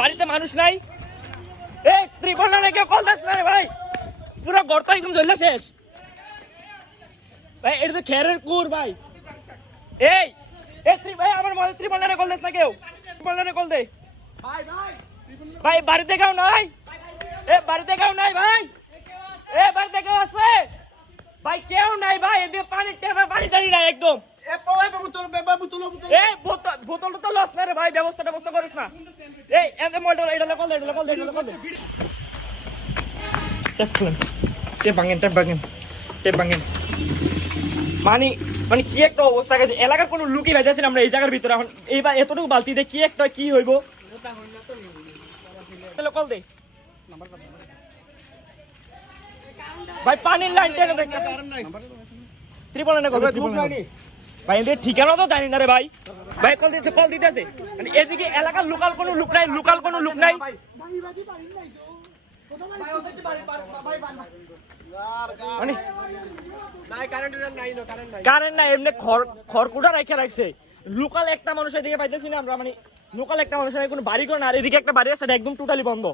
বাড়িতে মানুষ নাই। এই ত্রিপল না কেউ কল দাস না রে ভাই, পুরো গর্ত একদম জ্বললে শেষ ভাই। এটা তো খেরের কুর ভাই। এই ভাই আমার মনে ত্রিপল না কল দাস না কেউ, ত্রিপল না কল দে ভাই। বাড়িতে কেউ নাই, বাড়িতে কেউ নাই ভাই, বাড়িতে কেউ আছে ভাই? কেউ নাই ভাই, এদিকে পানি টেপা পানি টানি নাই একদম। বোতল তো লস না রে ভাই, ব্যবস্থা করিস না। এই এটা কল দে টেপ ভাঙেন। মানে কি একটা অবস্থা গেছে, এলাকার কোনো লুকি ভেজাছি আমরা এই জায়গার ভিতরে। এখন এইবার এতটুকু বালতি দিয়ে কি হইব? কল দে ভাই, পানির লাইন টেনে দেখ। ত্রিপল না কল ভাই, এদের ঠিকানা তো জানি না রে ভাই। ভাই কল দিতেছে মানে এদিকে এলাকার লোকাল কোনো লোক নাই। মানে কারেন্ট নাই, এমনি খড়কুটা রেখে রাখছে। লোকাল একটা মানুষের দিকে পাইতেছি না আমরা, মানে লোকাল একটা মানুষের কোনো বাড়ি করে না। আর এদিকে একটা বাড়ি আছে, একদম টোটালি বন্ধ,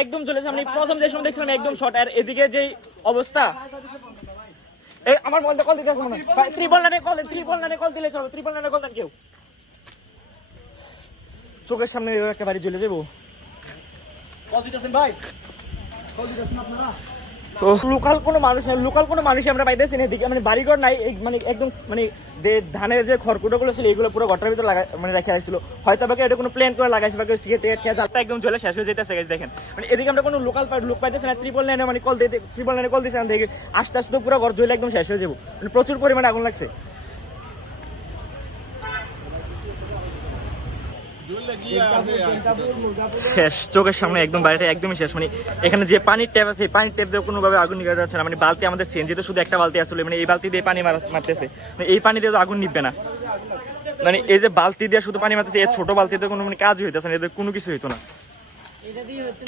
একদম চলেছে। আমি প্রথম যে সময় দেখছিলাম একদম শর্ট। আর এদিকে যে অবস্থা, এই আমার মধ্যে কল দিতে আসে ভাই। ত্রিপল লাইনে কল দিলে চলো, ত্রিপল লাইনে কল দেন কেউ। চোখের সামনে একটা বাড়ি চলে যাবো। তো লোকাল কোনো মানুষ আমরা পাইতেছি না এদিকে, মানে বাড়িঘর নাই। মানে একদম মানে ধানের যে খড়কুটো গুলো ছিল এগুলো পুরো ঘরের ভিতরে মানে রেখে আসছিল। হয়তো এটা কোনো প্ল্যান করে লাগাইছে বা সিগারেট জালটা একদম জ্বলে শেষ হয়ে যেতেছে দেখেন। মানে এদিকে আমরা কোনো লোক পাইতেছি না। ত্রিপল লাইনে মানে ত্রিপল লাইনে কল দিয়েছিলাম দেখে আস্তে আস্তে পুরো ঘর জ্বলে একদম শেষ হয়ে যাবো। মানে প্রচুর পরিমাণে আগুন লাগছে। শেষ, চোখের সামনে একদম বাড়িটা একদমই শেষ। মানে এখানে যে পানির ট্যাপ আছে, পানির ট্যাপ দিয়ে কোনোভাবে আগুন নিভা যাচ্ছে না। মানে বালতি, আমাদের সিএনজি তো শুধু একটা বালতি আসলে, মানে এই বালতি দিয়ে পানি মারতেছে, মানে এই পানি দিয়ে তো আগুন নিভবে না। মানে এই যে বালতি দিয়ে শুধু পানি মারতেছে, এই ছোট বালতিতে কোনো মানে কাজই হইতেছে না, এদের কোনো কিছু হইতো না।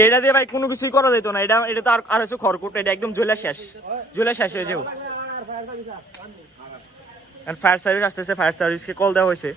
এটা দিয়ে ভাই কোনো কিছুই করা যেত না। এটা তো আর হচ্ছে খড়কুট, এটা একদম জ্বলে শেষ হয়ে যাবো। ফায়ার সার্ভিস আসতেছে, ফায়ার সার্ভিসকে কল দেওয়া হয়েছে।